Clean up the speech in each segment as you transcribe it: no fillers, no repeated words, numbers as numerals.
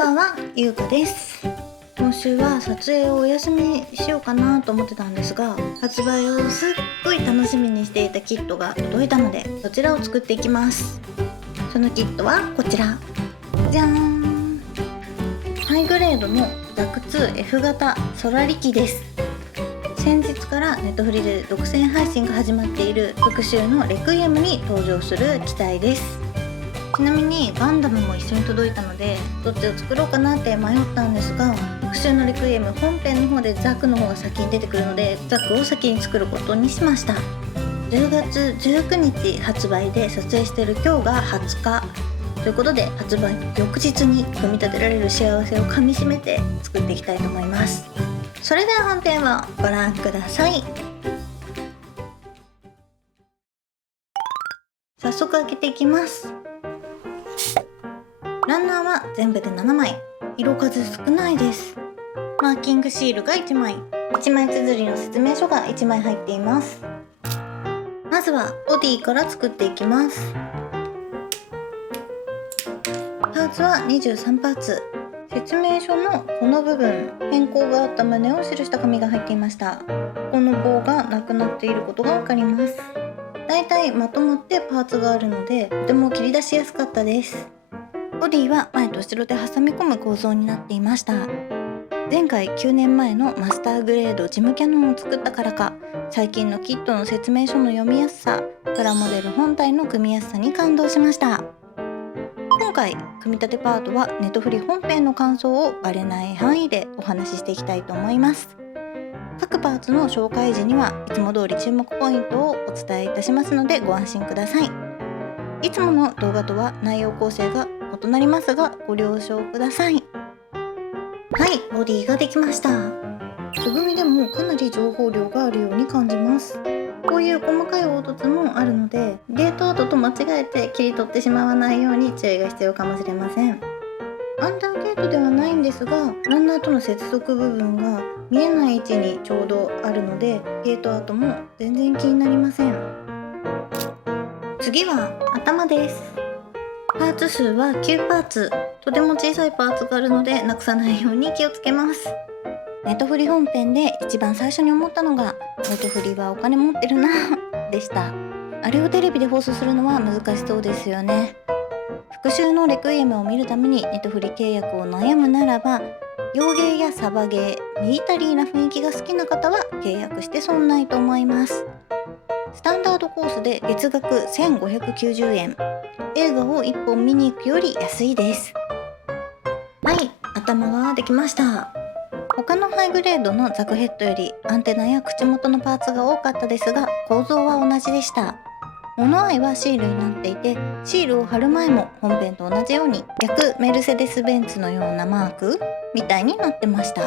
ばんは、ゆうかです。今週は撮影をお休みしようかなと思ってたんですが、発売をすっごい楽しみにしていたキットが届いたので、そちらを作っていきます。そのキットはこちら、じゃーん。ハイグレードのザク 2F 型ソラリキです。先日からネットフリで独占配信が始まっている復讐のレクイエムに登場する機体です。ちなみにガンダムも一緒に届いたので、どっちを作ろうかなって迷ったんですが、復讐のレクイエム本編の方でザクの方が先に出てくるので、ザクを先に作ることにしました。10月19日発売で、撮影している今日が20日ということで、発売翌日に組み立てられる幸せをかみしめて作っていきたいと思います。それでは本編をご覧ください。早速開けていきます。ランナーは全部で7枚、色数少ないです。マーキングシールが1枚、1枚綴りの説明書が1枚入っています。まずはボディから作っていきます。パーツは23パーツ。説明書のこの部分、変更があった旨を記した紙が入っていました。この棒がなくなっていることがわかります。だいたいまとまってパーツがあるので、とても切り出しやすかったです。ボディは前と後ろで挟み込む構造になっていました。前回9年前のマスターグレードジムキャノンを作ったからか、最近のキットの説明書の読みやすさ、プラモデル本体の組みやすさに感動しました。今回組み立てパートはネトフリ本編の感想をバレない範囲でお話ししていきたいと思います。各パーツの紹介時にはいつも通り注目ポイントをお伝えいたしますのでご安心ください。いつもの動画とは内容構成が異なりますがご了承ください。はい、ボディができました。素組みでもかなり情報量があるように感じます。こういう細かい凹凸もあるので、ゲートアートと間違えて切り取ってしまわないように注意が必要かもしれません。アンダーゲートではないんですが、ランナーとの接続部分が見えない位置にちょうどあるので、ゲートアートも全然気になりません。次は頭です。パーツ数は9パーツ。とても小さいパーツがあるので、なくさないように気をつけます。ネトフリ本編で一番最初に思ったのが、ネトフリはお金持ってるなでした。あれをテレビで放送するのは難しそうですよね。復讐のレクイエムを見るためにネトフリ契約を悩むならば、洋芸やサバゲー、ミリタリーな雰囲気が好きな方は契約して損ないと思います。スタンダードコースで月額1590円。映画を1本見に行くより安いです。はい、頭ができました。他のハイグレードのザクヘッドよりアンテナや口元のパーツが多かったですが、構造は同じでした。物合いはシールになっていて、シールを貼る前も本編と同じように逆メルセデス・ベンツのようなマークみたいになってました。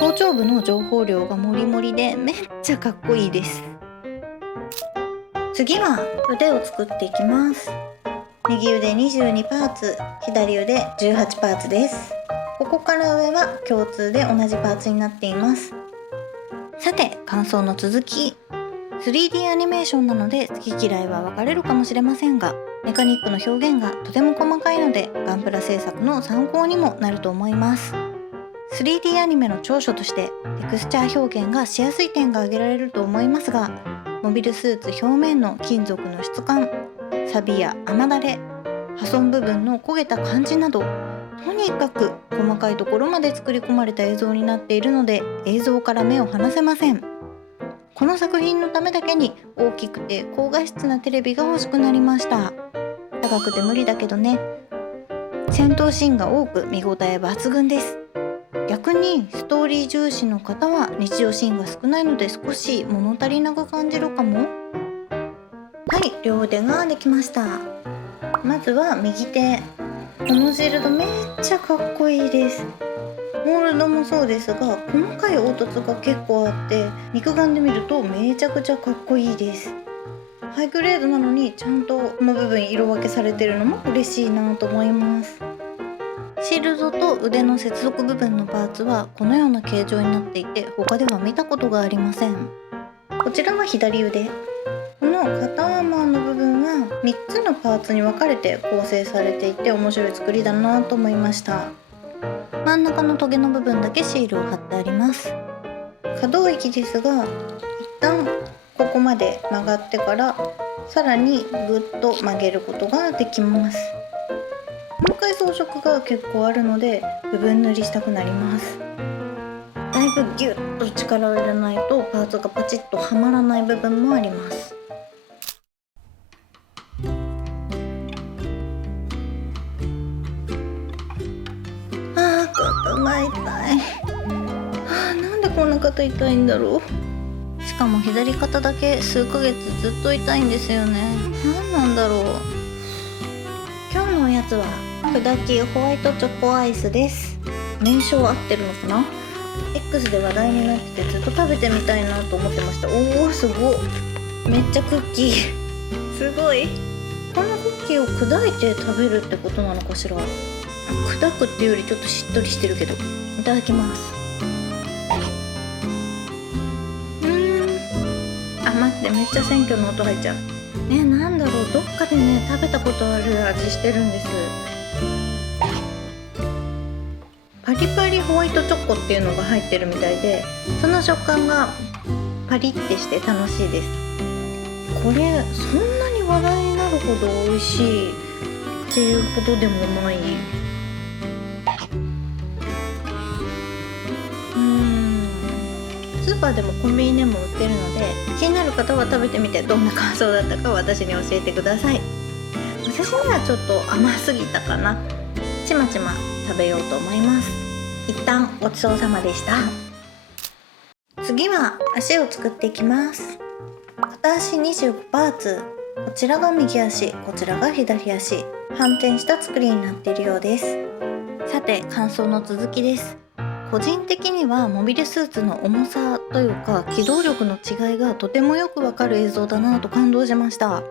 頭頂部の情報量がモリモリでめっちゃかっこいいです。次は腕を作っていきます。右腕22パーツ、左腕18パーツです。ここから上は共通で同じパーツになっています。さて、感想の続き。3D アニメーションなので好き嫌いは分かれるかもしれませんが、メカニックの表現がとても細かいので、ガンプラ制作の参考にもなると思います。3D アニメの長所としてテクスチャー表現がしやすい点が挙げられると思いますが、モビルスーツ表面の金属の質感、錆や雨だれ、破損部分の焦げた感じなど、とにかく細かいところまで作り込まれた映像になっているので、映像から目を離せません。この作品のためだけに大きくて高画質なテレビが欲しくなりました。高くて無理だけどね。戦闘シーンが多く見応え抜群です。逆にストーリー重視の方は日常シーンが少ないので少し物足りなく感じるかも。はい、両腕ができました。まずは右手。このジェルドめっちゃかっこいいです。モールドもそうですが、細かい凹凸が結構あって肉眼で見るとめちゃくちゃかっこいいです。ハイグレードなのにちゃんとこの部分色分けされてるのも嬉しいなと思います。シールドと腕の接続部分のパーツはこのような形状になっていて、他では見たことがありません。こちらは左腕。この肩アーマーの部分は3つのパーツに分かれて構成されていて面白い作りだなと思いました。真ん中のトゲの部分だけシールを貼ってあります。可動域ですが、一旦ここまで曲がってからさらにぐっと曲げることができます。もう一回装飾が結構あるので部分塗りしたくなります。だいぶギュッと力を入れないとパーツがパチッとはまらない部分もあります。肩が痛い。なんでこんな肩痛いんだろう。しかも左肩だけ数ヶ月ずっと痛いんですよね。何なんだろう。今日のおやつは砕きホワイトチョコアイスです。名称合ってるのかな。 X で話題になっててずっと食べてみたいなと思ってました。おーすごい、めっちゃクッキーすごい。このクッキーを砕いて食べるってことなのかしら。砕くっていうよりちょっとしっとりしてるけど。いただきます。待って、めっちゃ選挙の音入っちゃうね。なんだろう、どっかでね食べたことある味してるんです。パリパリホワイトチョコっていうのが入ってるみたいで、その食感がパリってして楽しいです。これそんなに話題になるほど美味しいっていうほどでもない。スーパーでもコンビニでも売ってるので、気になる方は食べてみてどんな感想だったか私に教えてください。私にはちょっと甘すぎたかな。ちまちま食べようと思います。一旦ごちそうさまでした。次は足を作っていきます。片足25パーツ、こちらが右足、こちらが左足、反転した作りになっているようです。さて感想の続きです。個人的にはモビルスーツの重さというか機動力の違いがとてもよくわかる映像だなと感動しました。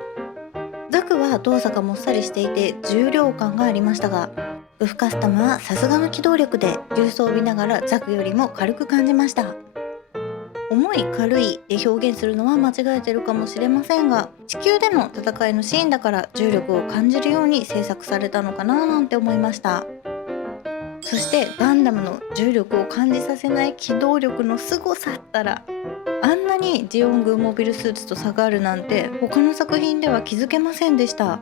ザクは動作がもっさりしていて重量感がありましたが、ブフカスタムはさすがの機動力で重装備ながらザクよりも軽く感じました。重い軽いで表現するのは間違えてるかもしれませんが、地球での戦いのシーンだから重力を感じるように制作されたのかななんて思いました。そしてガンダムの重力を感じさせない機動力の凄さったら、あんなにジオングモビルスーツと差があるなんて他の作品では気づけませんでした。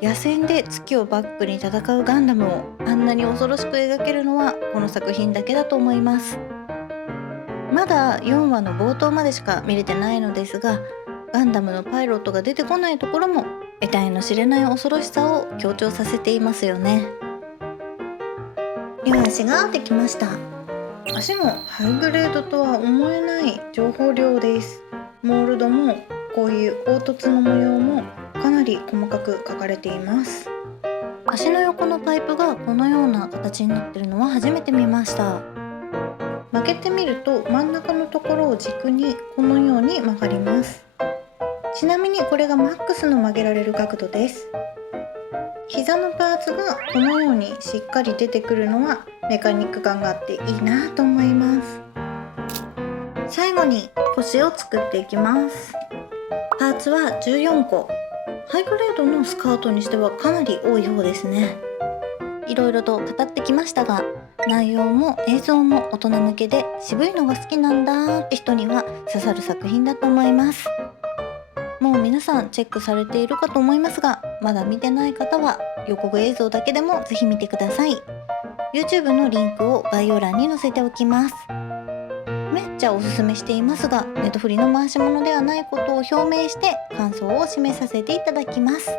野戦で月をバックに戦うガンダムをあんなに恐ろしく描けるのはこの作品だけだと思います。まだ4話の冒頭までしか見れてないのですが、ガンダムのパイロットが出てこないところも得体の知れない恐ろしさを強調させていますよね。両足ができました。足もハイグレードとは思えない情報量です。モールドもこういう凹凸の模様もかなり細かく描かれています。足の横のパイプがこのような形になっているのは初めて見ました。曲げてみると真ん中のところを軸にこのように曲がります。ちなみにこれがマックスの曲げられる角度です。膝のパーツがこのようにしっかり出てくるのはメカニック感があっていいなと思います。最後に腰を作っていきます。パーツは14個。ハイグレードのスカートにしてはかなり多い方ですね。いろいろと語ってきましたが、内容も映像も大人向けで渋いのが好きなんだって人には刺さる作品だと思います。もう皆さんチェックされているかと思いますが、まだ見てない方は予告映像だけでもぜひ見てください。 YouTube のリンクを概要欄に載せておきます。めっちゃおすすめしていますが、ネトフリの回し物ではないことを表明して感想を示させていただきます。は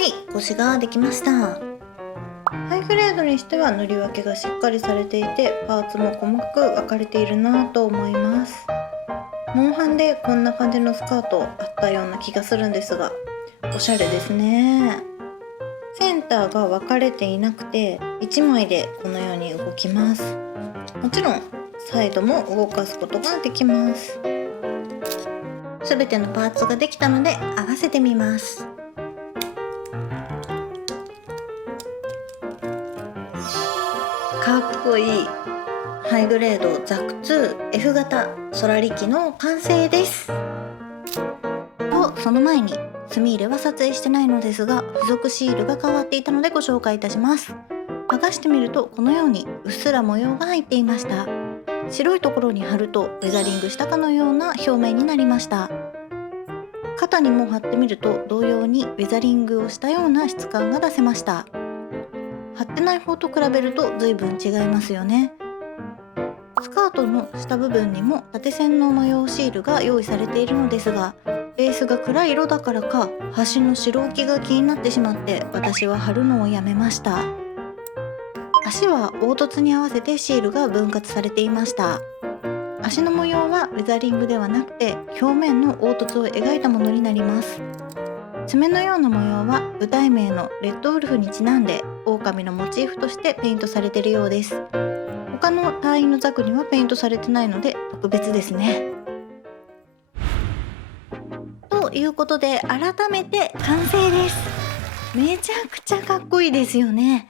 い、腰ができました。ハイグレードにしては塗り分けがしっかりされていて、パーツも細かく分かれているなと思います。モンハンでこんな感じのスカートあったような気がするんですが、おしゃれですね。センターが分かれていなくて1枚でこのように動きます。もちろんサイドも動かすことができます。すべてのパーツができたので合わせてみます。かっこいい。ハイグレードザク 2F 型空力の完成です。とその前にスミーレは撮影してないのですが、付属シールが変わっていたのでご紹介いたします。剥がしてみるとこのようにうっすら模様が入っていました。白いところに貼るとウェザリングしたかのような表面になりました。肩にも貼ってみると同様にウェザリングをしたような質感が出せました。貼ってない方と比べると随分違いますよね。スカートの下部分にも縦線の模様シールが用意されているのですが、ベースが暗い色だからか端の白浮きが気になってしまって私は貼るのをやめました。足は凹凸に合わせてシールが分割されていました。足の模様はウェザリングではなくて表面の凹凸を描いたものになります。爪のような模様は舞台名のレッドウルフにちなんで狼のモチーフとしてペイントされているようです。他の隊員のザクにはペイントされてないので特別ですね。ということで改めて完成です。めちゃくちゃかっこいいですよね。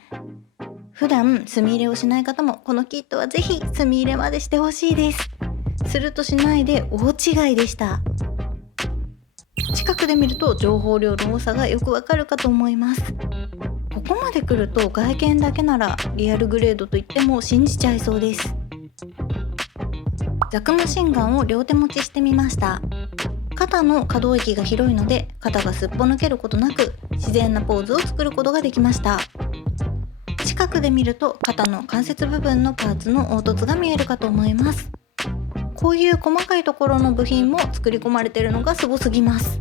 普段墨入れをしない方もこのキットはぜひ墨入れまでしてほしいです。するとしないで大違いでした。近くで見ると情報量の多さがよくわかるかと思います。ここまで来ると外見だけならリアルグレードと言っても信じちゃいそうです。ザクマシンガンを両手持ちしてみました。肩の可動域が広いので肩がすっぽ抜けることなく自然なポーズを作ることができました。近くで見ると肩の関節部分のパーツの凹凸が見えるかと思います。こういう細かいところの部品も作り込まれているのがすごすぎます。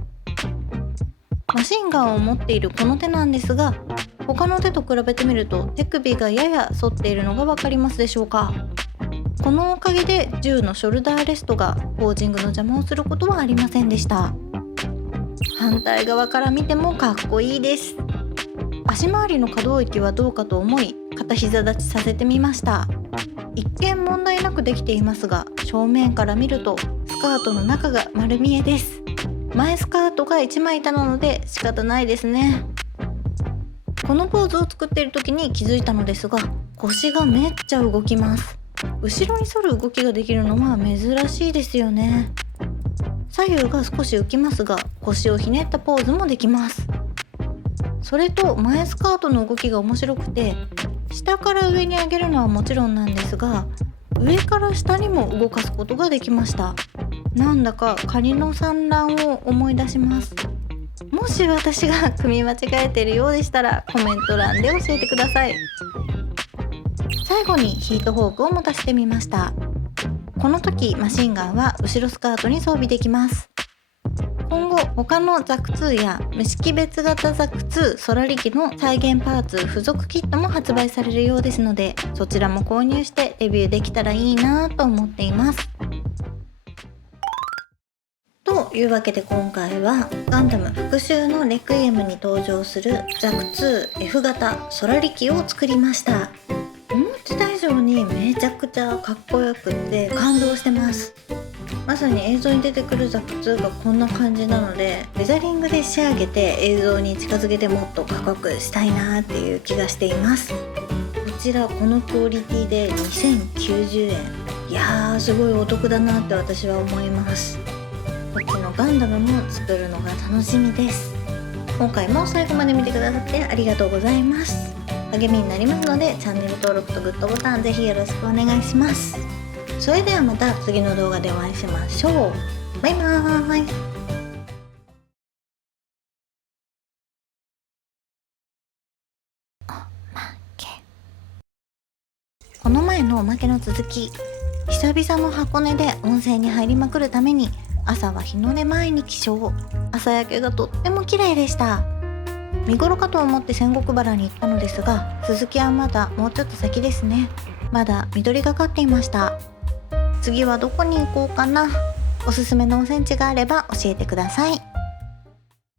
マシンガンを持っているこの手なんですが、他の手と比べてみると手首がやや反っているのが分かりますでしょうか。このおかげで銃のショルダーレストがポージングの邪魔をすることはありませんでした。反対側から見てもかっこいいです。足回りの可動域はどうかと思い片膝立ちさせてみました。一見問題なくできていますが、正面から見るとスカートの中が丸見えです。前スカートが1枚板なので仕方ないですね。このポーズを作っている時に気づいたのですが、腰がめっちゃ動きます。後ろに反る動きができるのは珍しいですよね。左右が少し浮きますが腰をひねったポーズもできます。それと前スカートの動きが面白くて、下から上に上げるのはもちろんなんですが、上から下にも動かすことができました。なんだかカニの産卵を思い出します。もし私が組み間違えているようでしたらコメント欄で教えてください。最後にヒートホークを持たせてみました。この時マシンガンは後ろスカートに装備できます。今後他のザク2や無識別型ザク2ソラリ機の再現パーツ付属キットも発売されるようですので、そちらも購入してレビューできたらいいなと思っています。というわけで今回はガンダム復讐のレクイエムに登場するザク 2F 型ソラリ機を作りました。思ってた以上にめちゃくちゃかっこよくって感動してます。まさに映像に出てくるザク2がこんな感じなので、ウェザリングで仕上げて映像に近づけてもっとかっこよくしたいなっていう気がしています。こちらこのクオリティで2090円、いやーすごいお得だなって私は思います。こっちのガンダムも作るのが楽しみです。今回も最後まで見てくださってありがとうございます。励みになりますのでチャンネル登録とグッドボタンぜひよろしくお願いします。それではまた次の動画でお会いしましょう。バイバーイ。この前のおまけの続き、久々の箱根で温泉に入りまくるために朝は日の出前に起床。朝焼けがとっても綺麗でした。見頃かと思って仙石原に行ったのですが、続きはまだもうちょっと先ですね。まだ緑がかっていました。次はどこに行こうかな。おすすめの温泉地があれば教えてください。